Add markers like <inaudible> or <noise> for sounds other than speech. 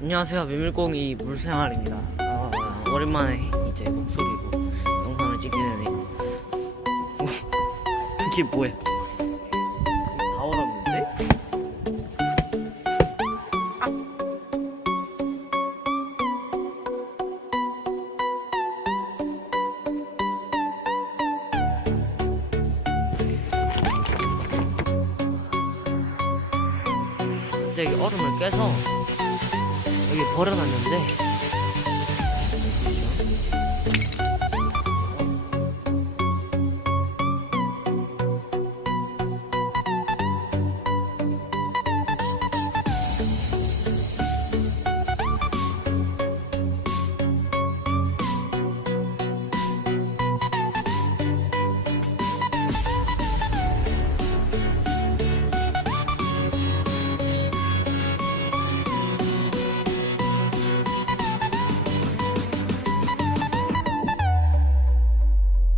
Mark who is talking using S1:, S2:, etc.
S1: 안녕하세요. 메밀꽁이 물생활입니다. 아, 오랜만에 이제 목소리로 영상을 찍게 되네요. <laughs> 이게 뭐야 다 얼었는데? 갑자기 얼음을 깨서 여기 버려놨는데